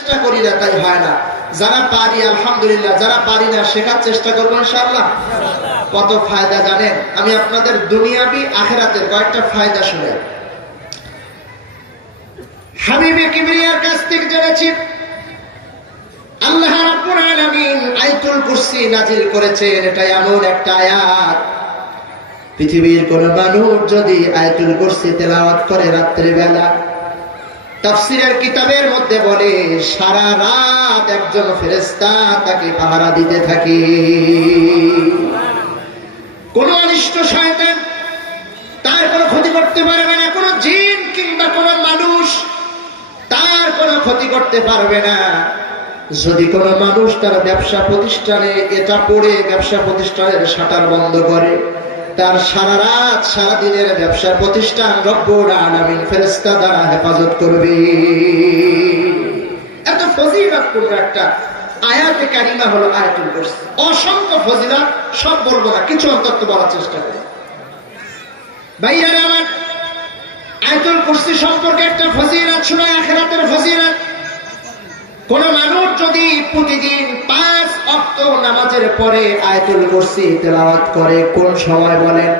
চেষ্টা করি না, তাই হয় না। যারা পারি, আলহামদুলিল্লাহ, যারা পারি না, শেখার চেষ্টা করব ইনশাআল্লাহ। কত ফায়দা জানেন? আমি আপনাদের দুনিয়াবি আখেরাতের কয়েকটা ফায়দা শুনে। হাবিবে কাছ থেকে জেনেছি, আল্লাহ নাজিল করেছেন এটা এমন একটা আয়াত। পৃথিবীর কোন মানুষ যদি আয়াতুল কুরসি তেলাওয়াত করে রাত্রি বেলা তাফসিরের কিতাবের মধ্যে বলে, সারা রাত একজন ফেরেশতা তাকে পাহারা দিতে থাকে। কোন অনিষ্ট শয়তান তার কোনো ক্ষতি করতে পারবে না, কোনো জিন কিংবা কোনো মানুষ তার কোনো ক্ষতি করতে পারবে না। যদি কোনো মানুষ তার ব্যবসা প্রতিষ্ঠানে এটা পড়ে, ব্যবসা প্রতিষ্ঠানের শাটার বন্ধ করে তার সারা রাত, সারা দিনের ব্যবসা প্রতিষ্ঠান রব্বুর ফেরেশতা দ্বারা হেফাজত করবে। এত ফজিলতপূর্ণ একটা আয়াতে কারিমা হলো আয়াতুল কুরসি। অসংখ্য ফজিলত, সব বলব না, কিছু অন্তত বলার চেষ্টা করি। ভাইয়ারা আমার, আয়াতুল সম্পর্কে একটা ফজিলত ছিল আখিরাতের ফজিলত। কোন মানুষ যদি প্রতিদিন পাঁচ অক্ত নামাজের পরে আয়াতুল কুরসি তেলাওয়াত করে, কোন সময় বলেন?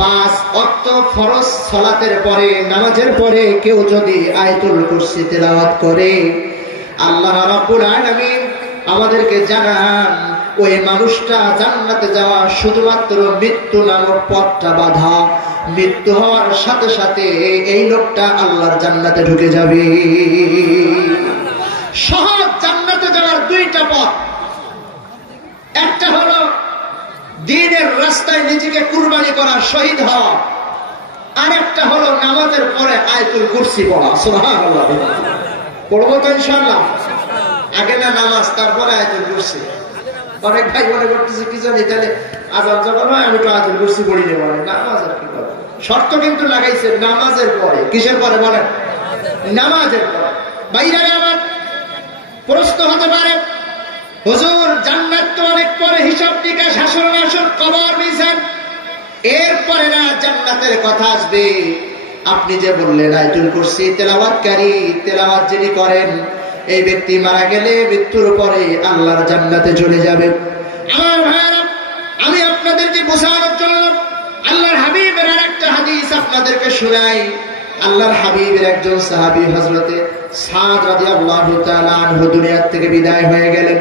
পাঁচ অক্ত ফরজ সলাতের পরে, নামাজের পরে কেউ যদি আয়াতুল কুরসি তেলাওয়াত করে, আল্লাহ রাব্বুল আলামিন আমাদেরকে জানান, ওই মানুষটা জান্নাতে যাওয়া শুধুমাত্র মৃত্যু নামক পথটা বাধা। মৃত্যু হওয়ার সাথে সাথে এই লোকটা আল্লাহর জান্নাতে ঢুকে যাবে। সহজ জান্নাতে যাওয়ার দুইটা পথ একটা হলো দিনের রাস্তায় নিজেকে কুরবানি করা শহীদ হওয়া। আর একটা হলো নামাজের পরে আয়তুল কুরসি পড়া, সুবহানাল্লাহ। পড়ব তো ইনশাআল্লাহ। আগে না নামাজ, তারপরে আয়তুল কুরসি। অনেক ভাই মনে করতেছে, কি জানি, তাহলে আজান যখন হয়, আমি তো আয়তুল কুরসি পড়ি নেব নামাজ আর কি শর্ত কিন্তু লাগাইছে, নামাজের পরে। কিসের পরে বলেন? নামাজের পরে। বাইরে আমার প্রশ্ন হতে পারে, হুজুর জান্নাত অনেক পরে হিসাব নিকাশ হাসর নাসর কবর মিশন এরপরে না জান্নাতের কথা আসবে। আপনি যে বললেন, আয়তুল কুরসি তেলাওয়াতকারী তেলাওয়াত যিনি করেন, এই ব্যক্তি মারা গেলে মৃত্যুর পরে আল্লাহর জান্নাতে চলে যাবে। আমার ভাইয়েরা, আমি আপনাদেরকে বোঝানোর জন্য আল্লাহর হাবিবের আর একটা হাদিস আপনাদেরকে শোনাই। আল্লাহর হাবিবের একজন সাহাবী হজরতে সাদ রাদিয়াল্লাহু তাআলা আনহু দুনিয়ার থেকে বিদায় হয়ে গেলেন।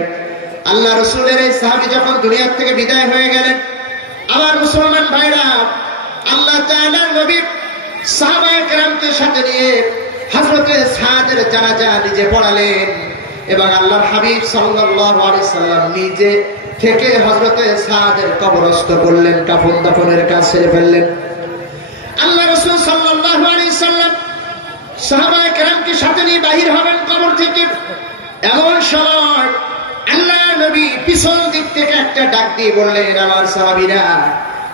আল্লাহ রসুলের এই সাহাবী যখন দুনিয়ার থেকে বিদায় হয়ে গেলেন, আমার মুসলমান ভাইরা, আল্লাহ তাআলার নবী সাহাবায়ে কেরামকে সাথে নিয়ে হযরতে সাদের জানাজা নিজে পড়ালেন এবং আল্লাহর হাবিব সাল্লাম নিজে থেকে হযরতে সাহাদের কবরস্থ করলেন, কাফন দাফনের কাজ সেরে ফেললেন। আল্লাহ রসুল আলাইহি সাল্লাম সাহাবায়ে কেরামকে সাথে নিয়ে বাহির হবেন কবর থেকে। এমন সময় পিছন দিক থেকে একটা ডাক দিয়ে বললেন, আমার সাহাবিরা,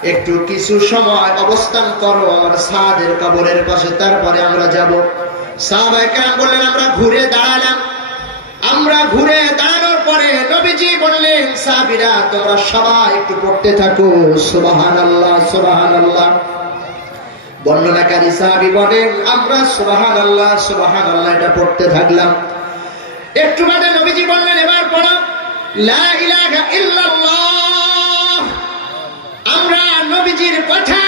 একটু কিছু সময় অবস্থান করো আমার সাদের কবরের পাশে, তারপরে আমরা যাব। সাহাবায়ে কেরাম বললেন, আমরা ঘুরে দাঁড়ালাম। আমরা ঘুরে দাঁড়ানোর পরে নবীজি বললেন, সাহাবীরা, তোমরা সবাই একটু পড়তে থাকো। সুবহানাল্লাহ সুবহানাল্লাহ। বর্ণনাকারী সাহাবি বলেন, আমরা সুবাহান আল্লাহ সুবাহান আল্লাহ এটা পড়তে থাকলাম। একটু বাদে নবীজি বললেন, এবার পড়ো। আমরা কথা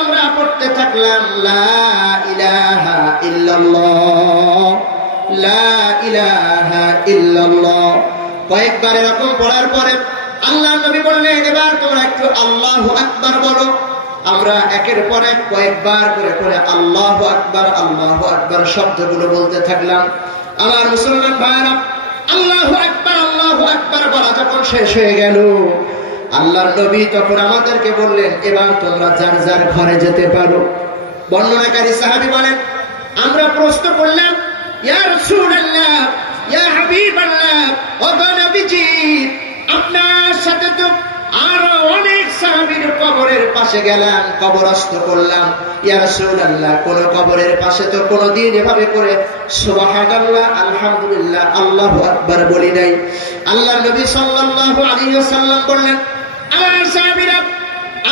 আমরা পড়তে থাকলাম, লা লা কয়েকবার এরকম পড়ার পরে আল্লাহ নবী বললেন, এবার তোমরা একটু আল্লাহু আকবার বলো। আমরা একের পর এক কয়েকবার করে করে আল্লাহ আকবার আল্লাহ আকবার শব্দগুলো বলতে থাকলাম। আমার মুসলমান ভাইরা আল্লাহ আকবার আল্লাহ আকবার বলা যখন শেষ হয়ে গেল, আল্লাহর নবী তখন আমাদেরকে বললেন, এবার তোমরা যার যার ঘরে যেতে পারো। বর্ণনাকারী সাহাবি বলেন, আমরা প্রশ্ন করলাম আপনার সাথে তো আরও অনেক সাহাবীর কবরের পাশে গেলাম, কবরস্থ করলাম। ইয়া রাসূলুল্লাহ, কোন কবরের পাশে তো কোনদিন এভাবে করে সুবহানাল্লাহ, আলহামদুলিল্লাহ, আল্লাহু আকবার বলি নাই। আল্লাহ নবী সাল্লাল্লাহু আলাইহি ওয়াসাল্লাম বললেন, আমার সাহাবীরা,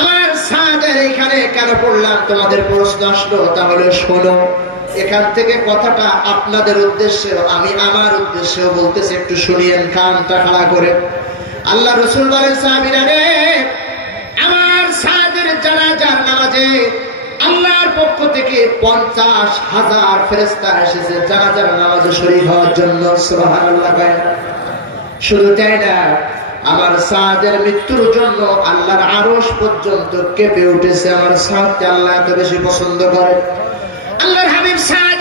আমার সাদের এখানে কেন পড়লাম? তোমাদের প্রশ্ন আসলো, তাহলে শোনো। এখান থেকে কথাটা আপনাদের উদ্দেশ্যে আমি আমার উদ্দেশ্যে বলতেছি, একটু শুনিয়েন, কানটা খাড়া করে। আল্লাহ রসুল বলেন, সাহাবিরা রে, আমার সাদের জানাজার নামাজে আল্লাহর পক্ষ থেকে পঞ্চাশ হাজার ফেরেস্তা এসেছে জানাজার নামাজে শরীর হওয়ার জন্য। শুধু তাই না, আমার সাদের মৃত্যুর জন্য আল্লাহর আরশ পর্যন্ত কেঁপে উঠেছে। আমার সাদকে আল্লাহ এত বেশি পছন্দ করে। আল্লাহর হাবিব সাদ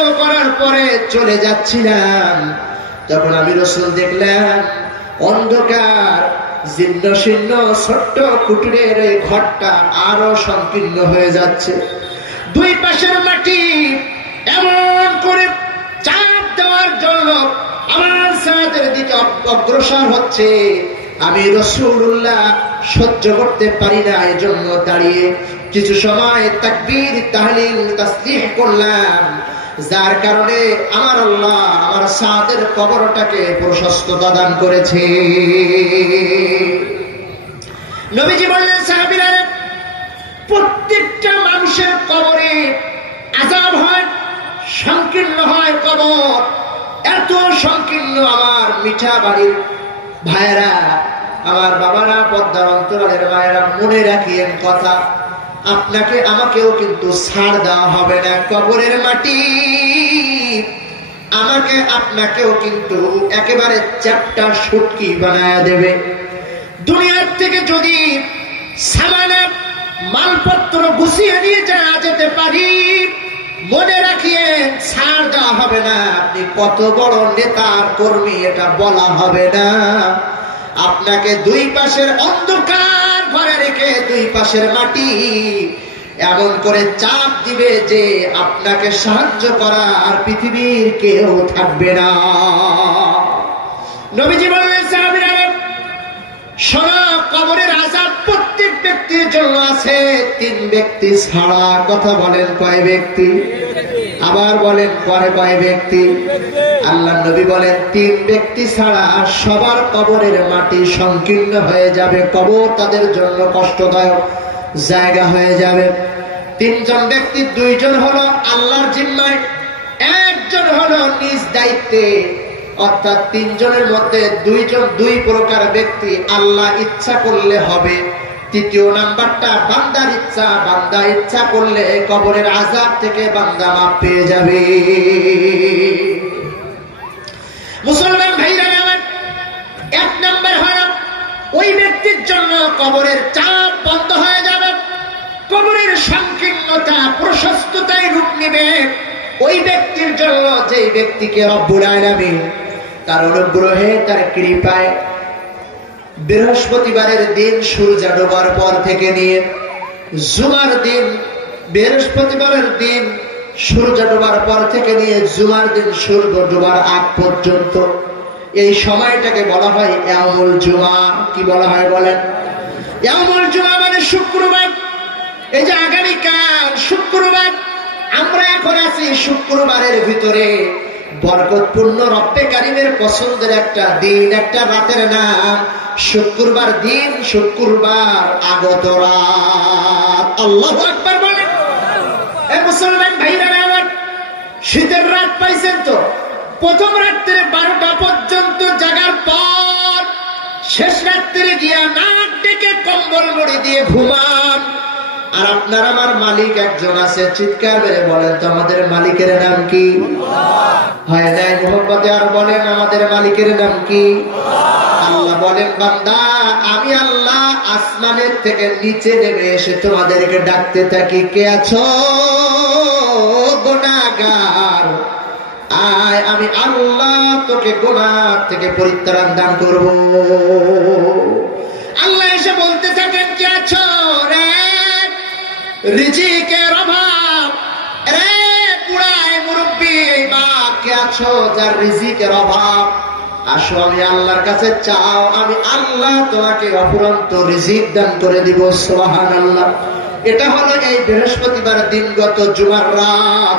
কবরস্থ করার পরে চলে যাচ্ছিলাম। তখন আমি রসুল দেখলাম, অন্ধকার জীর্ণ শীর্ণ ছোট্ট কুটিরের এই ঘরটা আরও সংকীর্ণ হয়ে যাচ্ছে। দুই পাশের মাটি এমন করে চাপ দেওয়ার জন্য আমার সাদের দিকে অগ্রসর হচ্ছে। আমি রসুল্লাহ সহ্য করতে পারি না এই জন্য দাঁড়িয়ে কিছু সময় তাকবীর, তাহলিল, তাসলিহ করলাম। যার কারণে আমার আল্লাহ আমার সাদের কবরটাকে প্রশস্ততা দান করেছে। নবীজি বললেন, সাহাবিরা, প্রত্যেকটা মানুষের কবরে আজাব হয়, সংকীর্ণ হয় কবর। এত সংকীর্ণ আমার মিঠা বাড়ির ভাইয়েরা, আমার বাবারা, পদ্মার অন্তরালের মায়েরা মনে রাখিয়েন কথা। আপনাকে আমাকেও কিন্তু ছাড় দেওয়া হবে না। কবরের মাটি। আমাকে আপনাকেও কিন্তু একেবারে চ্যাপটা সুটকি বানায়া দেবে। দুনিয়ার থেকে যদি মালপত্র গুছিয়ে নিয়ে যাওয়া যেতে পারি, মনে রাখিয়ে ছাড় দেওয়া হবে না। আপনি কত বড় নেতার কর্মী, এটা বলা হবে না। আপনাকে দুই পাশের অন্ধকার ঘরে রেখে দুই পাশের মাটি এমন করে চাপ দিবে যে আপনাকে সাহায্য করা আর পৃথিবীর কেউ থাকবে না। নবীজি কবরের আজাব প্রত্যেক ব্যক্তির জন্য আছে। তিন ব্যক্তি ছাড়া কথা বলেন কয় ব্যক্তি? আবার বলেন, পরে কয় ব্যক্তি? আল্লাহ নবী বলেন, তিন ব্যক্তি ছাড়া সবার কবরের মাটি সংকীর্ণ হয়ে যাবে, কবর তাদের জন্য কষ্টদায়ক জায়গা হয়ে যাবে। তিনজন ব্যক্তি, দুইজন হলো আল্লাহর জিম্মায়, একজন হলো নিজ দায়িত্বে। অর্থাৎ তিনজনের মধ্যে দুইজন, দুই প্রকার ব্যক্তি আল্লাহ ইচ্ছা করলে হবে। তৃতীয় নাম্বারটা, বান্দার ইচ্ছা, বান্দা ইচ্ছা করলে কবরের আজাব থেকে বান্দা মাপ পেয়ে যাবে। মুসলমান ভাইরা, আমার এক নাম্বার হল ওই ব্যক্তির জন্য কবরের চাপ বন্ধ হয়ে যাবে, কবরের সংকীর্ণতা, প্রশস্ততায় রূপ নেবে। ওই ব্যক্তির জন্য যে ব্যক্তিকে রব্বুল আলামিন তার অনুগ্রহে, তার কৃপায় বৃহস্পতিবারের দিন সূর্য ডোবার পর থেকে নিয়ে জুমার দিন, বৃহস্পতিবারের দিন সূর্য ডোবার পর থেকে নিয়ে জুমার দিন সূর্য ডোবার আগ পর্যন্ত। এই সময়টাকে বলা হয় ইয়ামুল জুমা। কি বলা হয় বলেন? ইয়ামুল জুমা মানে শুক্রবার। এই যে আগামীকাল শুক্রবার। আমরা এখন আছি শুক্রবারের ভিতরে। বরকতপূর্ণ রব্বে কারিমের পছন্দের একটা দিন, একটা রাতের নাম। শুক্রবার দিন, শুক্রবার আগত রাত। আল্লাহ একবার বলেন। এ মুসলমান ভাইরা আমার, শীতের রাত পাইছেন তো? প্রথম রাত্রে বারোটা পর্যন্ত জাগার পর শেষ রাত্রে গিয়া নাক ডেকে কম্বল মুড়ি দিয়ে ঘুমান। আর আপনার আমার মালিক একজন আছে, চিৎকার বেড়ে বলেন, তো আমাদের মালিকের নাম কি? হয় নাই, মোহাম্মদ, আর বলেন, আমাদের মালিকের নাম কি? আল্লাহ বলেন, বান্দা, আমি আল্লাহ আসমানের থেকে নিচে নেমে এসে তোমাদেরকে ডাকতে থাকি। কে আছো? গোনাগার আয়, আমি আল্লাহ তোকে গোনার থেকে পরিত্রাণ দান করব। আল্লাহ এসে বলতে থাকেন, কে আছো রে? বৃহস্পতিবার দিনগত জুমার রাত।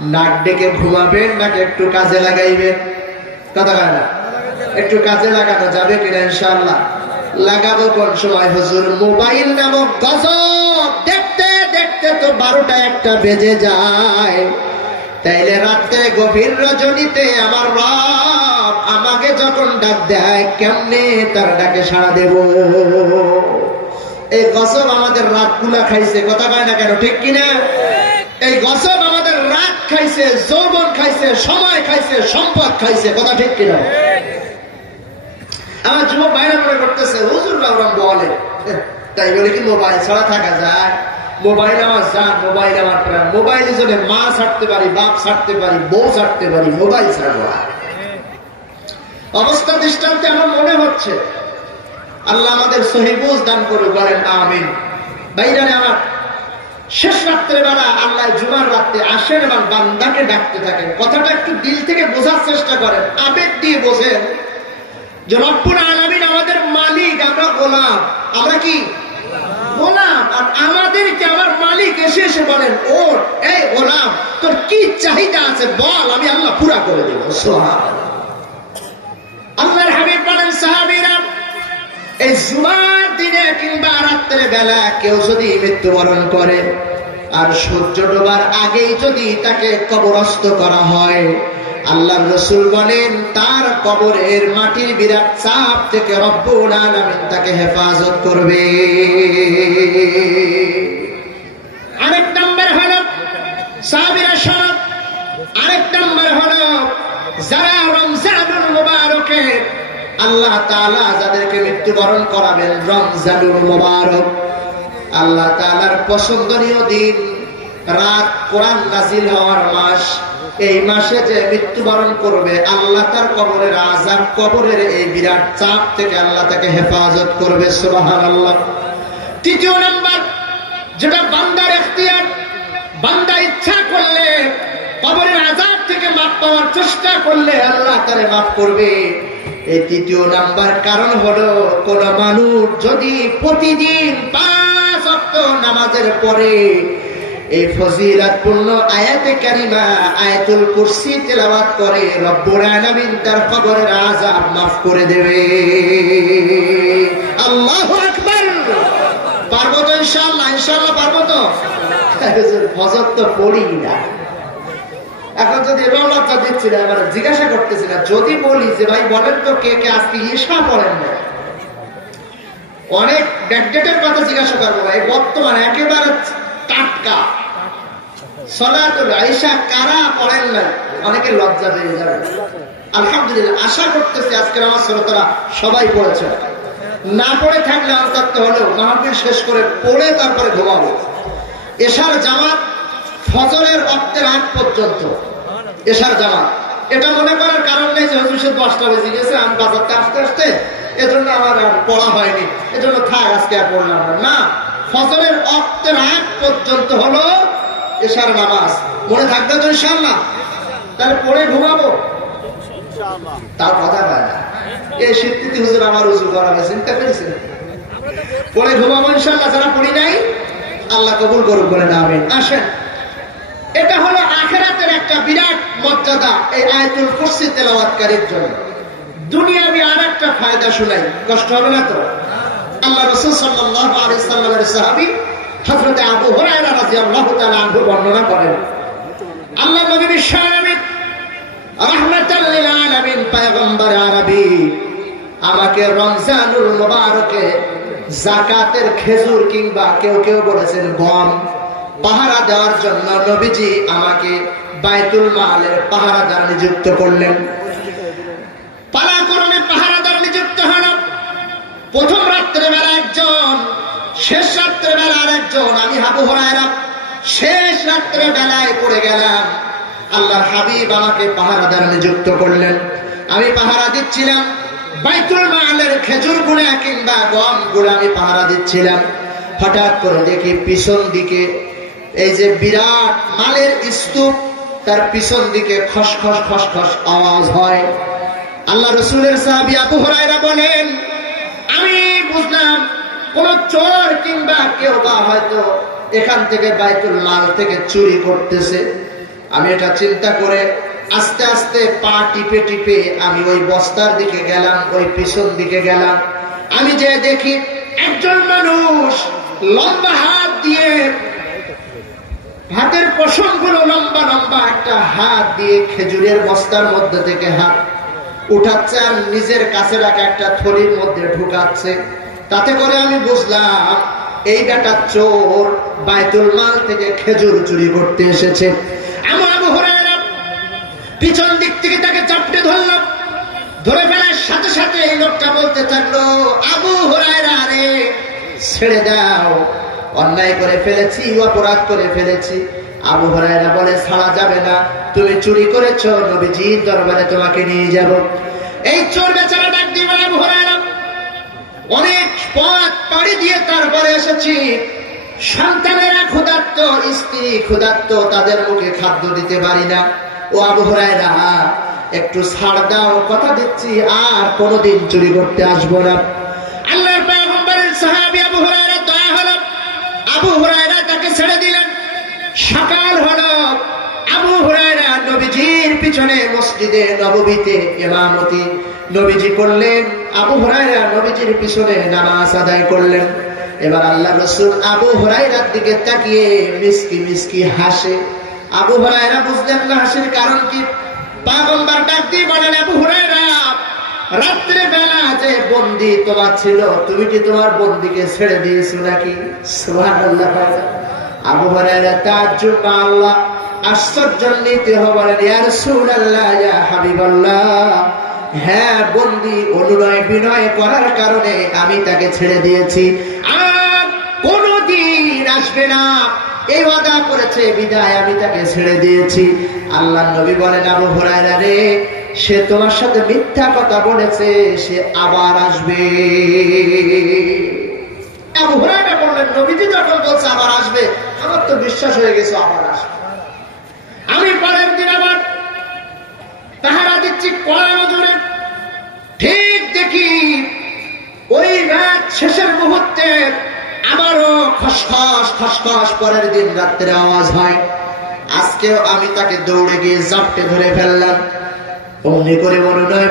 নাক ডেকে ঘুমাবেন, নাকি একটু কাজে লাগাইবেন। কথা কয় না? একটু কাজে লাগানো যাবে কিনা ইনশাআল্লাহ? লাগাবো কোন সময়, হুজুর? মোবাইল নামক তো বারোটা একটা বেজে যায়। তাইলে রাত্রে গভীর রজনীতে আমার রব আমাকে যখন ডাক দেয়, কেমনে তার ডাকে সাড়া দেব? এই গসব আমাদের রাতগুলা খাইছে, কথা কয় না কেন, ঠিক কিনা? এই গসব আমাদের রাত খাইছে, যৌবন খাইছে, সময় খাইছে, সম্পদ খাইছে, কথা ঠিক কিনা? আমার যুবক বাইরে মনে করতেছে, হুজুর বলে, তাই বলে কি মোবাইল ছাড়া থাকা যায়? মোবাইল আমার যান মোবাইল আমার প্রাণ মোবাইল জন্য মা ছাড়তে পারি, বাপ ছাড়তে পারি, বউ ছাড়তে পারি, মোবাইল ছাড়বো। অবস্থা, দৃষ্টান্তে আমার মনে হচ্ছে। আল্লাহ আমাদের সহিবুজ দান করুক, বলেন আমিন। বাইরানে আমার শেষ রাত্রে বেলা আল্লাহ জুমার রাত্রে আসেন এবং বান্দাকে ডাকতে থাকেন। কথাটা একটু দিল থেকে বোঝার চেষ্টা করেন। আবেগ দিয়ে বোঝেন যে রব্বুল আলামিন আমাদের মালিক, আমরা গোলাম। আমরা কি গোলাম, আর আমাদেরকে আমার মালিক এসে এসে বলেন ও এই গোলাম, তোর কি চাহিদা আছে বল, আমি আল্লাহ পুরা করে দেব। আল্লাহর হাবিব বলেন এই জুমার দিনে কিংবা বেলা কেউ যদি মৃত্যুবরণ করে, আর সূর্য ডোবার আগেই যদি তাকে কবরস্থ করা হয় আল্লাহ রসুল বলেন, তার কবরের মাটির বিরাট চাপ থেকে রব্বুল আলামিন তাকে হেফাজত করবে। আরেক নম্বর হলো সাহাবীরা শরৎ আরেক নম্বর হলো যারা রমজানুল মুবারকে আল্লাহ তাআলা যাদেরকে মৃত্যুবরণ করাবেন, রমজানুল মুবারক, আল্লাহ তাআলার পছন্দনীয় দিন রাত কোরআন নাজিল হওয়ার মাস, এই মাসে যে মৃত্যুবরণ করবে, আল্লাহ তার কবরের আজাব কবরের এই বিরাট চাপ থেকে আল্লাহ তাকে হেফাজত করবে, সুবহানাল্লাহ। তৃতীয় নাম্বার, যেটা বান্দার এখতিয়ার বান্দা ইচ্ছা করলে কবরের আজাব থেকে মাপ পাওয়ার চেষ্টা করলে আল্লাহ তারে মাফ করবে। এই তৃতীয় নাম্বার কারণ হলো, কোন মানুষ যদি প্রতিদিন পাঁচ নামাজের পরে এই ফজিলাতপূর্ণ আয়াতে কারিমা, আয়াতুল কুরসি তেলাওয়াত করে রব্বুল আলামিন তার কবরের আযাব মাফ করে দেবে। আল্লাহু আকবার! পারব তো ইনশাআল্লাহ ইনশাআল্লাহ পারব তো। ফজর তো পড়ি না। এখন যদি রওনাটা দিচ্ছি না জিজ্ঞাসা করতেছি না, যদি বলি যে ভাই বলেন তো কে কে আজকে ঈশা পড়েন না? অনেক ব্যাকডেটের কথা জিজ্ঞাসা করব ভাই, বর্তমানে একেবারে টাটকা। সলাতুল আইসা কারা পড়েন না? অনেকে লজ্জা পেয়ে যাবে আলহামদুলিল্লাহ, আশা করতেছি আজকের আমার শ্রোতারা সবাই পড়েছে। না পড়ে থাকলে অন্তত হলেও মাহফিল শেষ করে পড়ে তারপরে ঘুমাবো। এশার জামাত ফজরের অক্তের আগ পর্যন্ত। এশার জামাত। এটা মনে করার কারণ নেই যে হজুর দশটা বেজে গেছে, আমি বাজারতে আসতে আসতে এজন্য আমার আর পড়া হয়নি। এজন্য থাক, আজকে আর পড়লাম না ফজরের অক্তের আগ পর্যন্ত হলো এশার নামাজ। মনে থাকবে তো ইনশাল্লাহ তাহলে পড়ে ঘুমাবো। তার কথা পায় না। এই স্বীকৃতি হুজুর আমার উজু করাবে চিন্তা করেছেন? পড়ে ঘুমাবো ইনশাল্লাহ যারা পড়ি নাই, আল্লাহ কবুল করুক বলে না আমিন। আসেন। এটা হলো আখেরাতের একটা বিরাট মর্যাদা এই আয়তুল কুরসি তেলাওয়াতকারীর জন্য। দুনিয়াবি আর একটা ফায়দা শুনাই। কষ্ট হবে না তো? আল্লাহ রসুল সাল্লামের সাহাবী হযরত আবু তাআলা আনহু বর্ণনা করেন। আল্লাহ নবী লিল আলামিন পয়গম্বর আমাকে রমজানুল মুবারকে জাকাতের খেজুর কিংবা কেউ কেউ বলেছেন গম পাহারা দেওয়ার জন্য নবীজি আমাকে বাইতুল মালের পাহারাদার নিযুক্ত করলেন। পালাক্রমে পাহারাদার নিযুক্ত হল। প্রথম একজন আমি হাবু হরায়রা শেষ রাত্রে বেলায় পড়ে গেলাম, আল্লাহর হাবিব আমাকে পাহারাদার নিযুক্ত করলেন। আমি পাহারা দিচ্ছিলাম, বাইতুল মালের খেজুর গুড়া কিংবা গম গুড়া আমি পাহারা দিচ্ছিলাম। হঠাৎ করে দেখি পিছন দিকে এই যে বিরাট মালের স্তূপ, তার পিছন দিকে খসখস খসখস আওয়াজ হয়। আল্লাহ রসুলের সাহাবি আবু হরাইরা বলেন, আমি বুঝলাম কোন চোর কিংবা কেউ বা হয়তো এখান থেকে বাইতুল মাল থেকে চুরি করতেছে। আমি এটা চিন্তা করে আস্তে আস্তে পা টিপে টিপে আমি ওই বস্তার দিকে গেলাম, ওই পিছন দিকে গেলাম। আমি যে দেখি একজন মানুষ লম্বা হাত দিয়ে হাতের পশমগুলো লম্বা লম্বা একটা হাত দিয়ে খেজুরের বস্তার মধ্যে থেকে হাত উঠাচ্ছে আর নিজের কাছে রাখা একটা থলির মধ্যে ঢুকাচ্ছে। তাতে করে আমি বুঝলাম, এই বেটা চোর বাইতুল মাল থেকে খেজুর চুরি করতে এসেছে। আমার পিছন দিক থেকে তাকে চাপটে ধরলাম ধরে ফেলার সাথে সাথে এই লোকটা বলতে থাকল, আবু হুরায়রা রে, ছেড়ে দাও। অন্যায় করে ফেলেছি, অপরাধ করে ফেলেছি। আবু হরায়রা বলে, ছাড়া যাবে না। তুমি চুরি করেছ, নবীজির দরবারে তোমাকে নিয়ে যাব। এই চোর বেচারা ডাক দিয়ে বলে, আবু হরায়রা অনেক পথ পাড়ি দিয়ে তারপরে এসেছি। সন্তানেরা ক্ষুধার্ত, স্ত্রী ক্ষুধার্ত, তাদের মুখে খাদ্য দিতে পারি না। ও আবু হরায়রা, একটু ছাড় দাও, কথা দিচ্ছি, আর কোনোদিন চুরি করতে আসব না। আল্লাহর পয়গম্বরের সাহাবী আবু হুরায়রা দয়া হলো। আবু হুরায়রা তাকে ছেড়ে দিলেন। সকাল হলো, আবু হুরায়রা নবীজির পিছনে মসজিদে নববীতে ইমামতি নবীজি করলেন, আবু হুরায়রা নবীজির পিছনে নামাজ আদায় করলেন। এবার আল্লাহ রসুল আবু হুরায়রার দিকে তাকিয়ে মিসকি মিসকি হাসে। আবু হুরায়রা বুঝলেন না হাসির কারণ কি? পাগম্বার ডাক দিয়ে বলেন, আবু হুরায়রা, রাত্রে বেলা যে বন্দি তোমার ছিল, তুমি কি তোমার বন্দিকে ছেড়ে দিয়েছ নাকি? সুবহানাল্লাহ আবু হুরায়রা তাজ্জুব আল্লাহ আশ্চর্যান্বিত হবেন ইয়া রাসূলুল্লাহ, ইয়া হাবিবাল্লাহ হ্যাঁ বন্দি অনুনয় বিনয় করার কারণে আমি তাকে ছেড়ে দিয়েছি। আর কোনদিন আসবে না। এই ওয়াদা করেছে, বিদায়, আমি তাকে ছেড়ে দিয়েছি। আল্লাহ নবী বলেন, আবু হুরায়রা রে, সে তোমার সাথে মিথ্যা কথা বলেছে, সে আবার আসবে। আবু হুরায়রা বললেন, নবীজি যখন বলছে আবার আসবে, আমার তো বিশ্বাস হয়ে গেছে আবার আসবে। আমি পরের দিন আবার তাহারা দিচ্ছি, কড়া নজরে। ওই রাত শেষের মুহূর্তে আবারও খসখস খসখস পরের দিন রাত্রে আওয়াজ হয়। আজকেও আমি তাকে দৌড়ে গিয়ে জাপটে ধরে ফেললাম। অমনি করে মনে নয়